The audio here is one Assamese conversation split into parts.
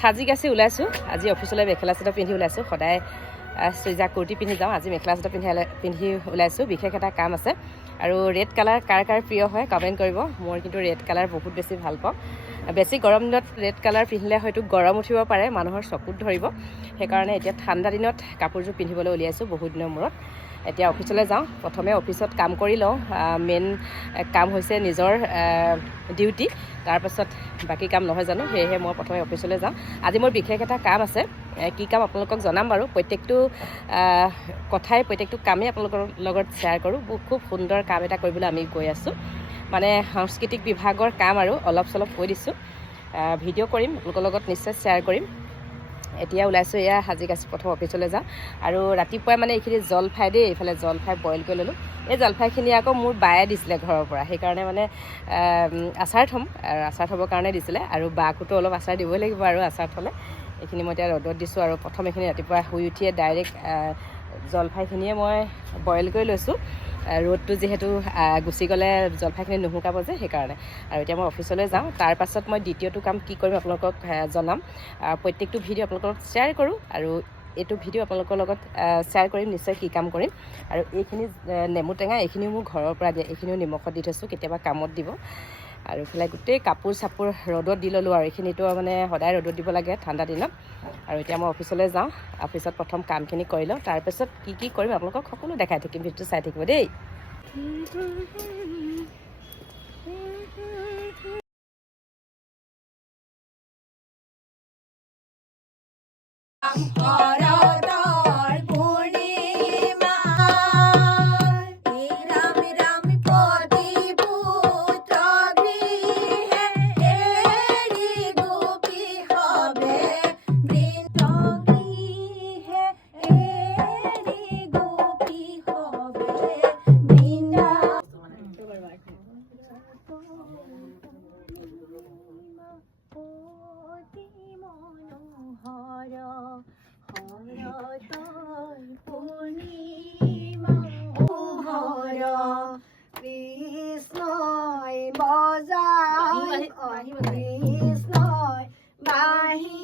সাজি কাচি ওলাইছোঁ আজি অফিচলৈ মেখেলা চাদৰ পিন্ধি ওলাইছোঁ সদায় চুইজাৰ কুৰ্তি পিন্ধি যাওঁ আজি মেখেলা চাদৰ পিন্ধি ওলাইছোঁ বিশেষ এটা কাম আছে আৰু ৰেড কালাৰ কাৰ প্ৰিয় হয় কমেণ্ট কৰিব মই কিন্তু ৰেড কালাৰ বহুত বেছি ভাল পাওঁ বেছি গৰম দিনত ৰেড কালাৰ পিন্ধিলে হয়তো গৰম উঠিব পাৰে মানুহৰ চকুত ধৰিব সেইকাৰণে এতিয়া ঠাণ্ডা দিনত কাপোৰযোৰ পিন্ধিবলৈ উলিয়াইছোঁ বহুত দিনৰ মূৰত এতিয়া অফিচলৈ যাওঁ প্ৰথমে অফিচত কাম কৰি লওঁ মেইন কাম হৈছে নিজৰ ডিউটি তাৰপাছত বাকী কাম নহয় জানো সেয়েহে মই প্ৰথমে অফিচলৈ যাওঁ আজি মোৰ বিশেষ এটা কাম আছে কি কাম আপোনালোকক জনাম বাৰু প্ৰত্যেকটো কথাই প্ৰত্যেকটো কামেই আপোনালোকৰ লগত শ্বেয়াৰ কৰোঁ খুব সুন্দৰ কাম এটা কৰিবলৈ আমি গৈ আছোঁ মানে সাংস্কৃতিক বিভাগৰ কাম আৰু অলপ চলপ কৈ দিছোঁ ভিডিঅ' কৰিম আপোনালোকৰ লগত নিশ্চয় শ্বেয়াৰ কৰিম এতিয়া ওলাইছোঁ এয়া সাজি কাচি প্ৰথম অফিচলৈ যাওঁ আৰু ৰাতিপুৱাই মানে এইখিনি জলফাই দেই এইফালে জলফাই বইল কৰি ল'লোঁ এই জলফাইখিনি আকৌ মোৰ বায়ে দিছিলে ঘৰৰ পৰা সেইকাৰণে মানে আচাৰ থ'ম আৰু আচাৰ থ'বৰ কাৰণে দিছিলে আৰু বাকোতো অলপ আচাৰ দিবই লাগিব আৰু আচাৰ থ'লে এইখিনি মই এতিয়া ৰ'দত দিছোঁ আৰু প্ৰথম এইখিনি ৰাতিপুৱা শুই উঠিয়ে ডাইৰেক্ট জলফাইখিনিয়ে মই বইল কৰি লৈছোঁ ৰ'দটো যিহেতু গুচি গ'লে জলফাইখিনি নুশুকাব যে সেইকাৰণে আৰু এতিয়া মই অফিচলৈ যাওঁ তাৰ পাছত মই দ্বিতীয়টো কাম কি কৰিম আপোনালোকক জনাম প্ৰত্যেকটো ভিডিঅ' আপোনালোকৰ লগত শ্বেয়াৰ কৰোঁ আৰু এইটো ভিডিঅ' আপোনালোকৰ লগত শ্বেয়াৰ কৰিম নিশ্চয় কি কাম কৰিম আৰু এইখিনি নেমু টেঙা এইখিনিও মোৰ ঘৰৰ পৰা দিয়ে এইখিনিও নিমখত দি থৈছোঁ কেতিয়াবা কামত দিব আৰু এইফালে গোটেই কাপোৰ চাপোৰ ৰ'দত দি ল'লোঁ আৰু এইখিনিতো মানে সদায় ৰ'দত দিব লাগে ঠাণ্ডা দিনত আৰু এতিয়া মই অফিচলৈ যাওঁ অফিচত প্ৰথম কামখিনি কৰি লওঁ তাৰপিছত কি কৰিম আপোনালোকক সকলো দেখাই থাকিম ভিডিঅ'টো চাই থাকিব দেই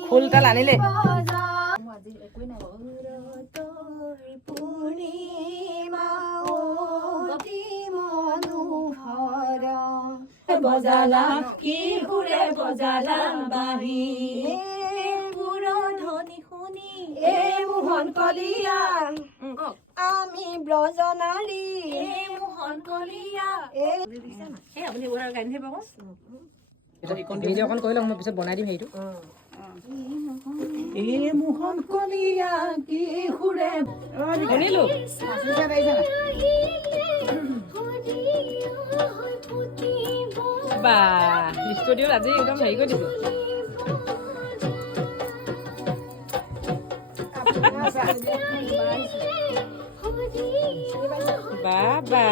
খোলতাল আনিলে বজালাম কি সুৰে বজালাম বাঁহী পুৰণি শুনি মোহন কলিয়া আমি ব্ৰজনাৰী মোহন কলিয়া আপুনি গাড়ী থাকিব ভিডিঅ'খন কৰি লওক মই পিছত বনাই দিম সেইটো মোহন কলিয়া কি সুৰে শুনিলোঁ বা ষ্টুডিঅ'ত আজি একদম হেৰি কৰি দিছোঁ বা